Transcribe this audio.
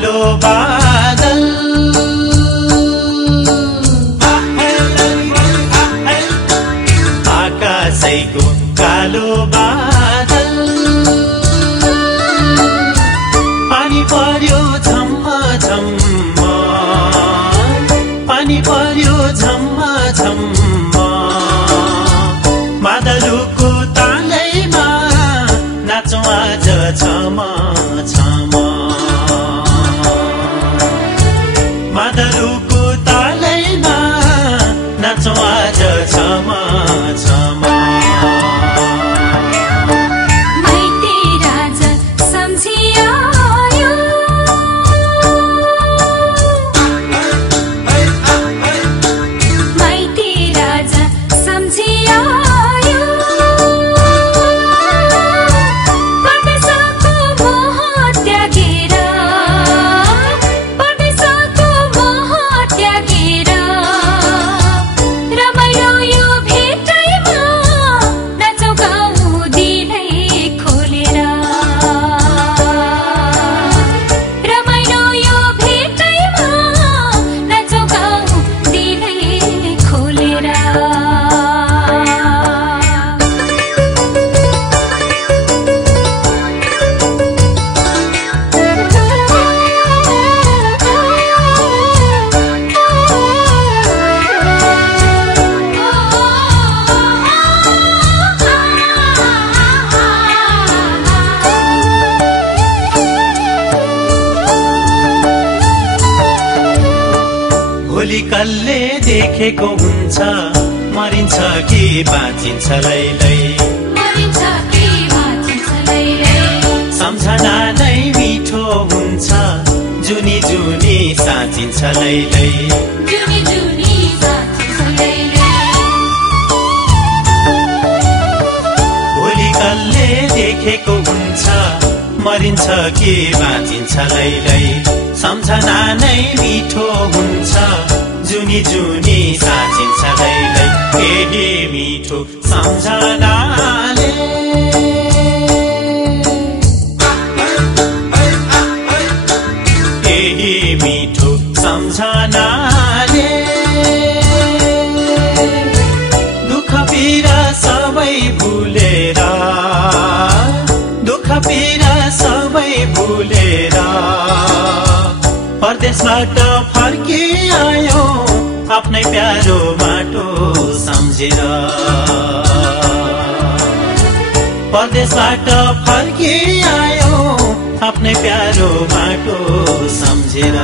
कालो बादल आकाशैको कालो बादल पानी पर्यो झम्म झम्म पानी पर्यो झम्म झम्म मादलुको तालैमा नाचौँ आज छम छम मादलुको तालैमा नाचौँ आज छम छम भोलि कसले देखेको हुन्छ मरिन्छ कि बाँचिन्छ लैलै सम्झना नै मिठो हुन्छ जुनी जुनी साँचिन्छ लैलै भोलि कसले देखेको हुन्छ मरिन्छ कि बाँचिन्छ लैलै सम्झना नै मिठो हुन्छ जुनी जुनी साँचिन्छ लैलै केही मिठो सम्झनाले केही मिठो सम्झनाले दुःख पीडा सबै भुलेर दुःख पीडा सबै भुलेर परदेशबाट फर्किआयो आफ्नै प्यारो माटो सम्झेर परदेशबाट फर्किआयो आफ्नै प्यारो माटो सम्झेर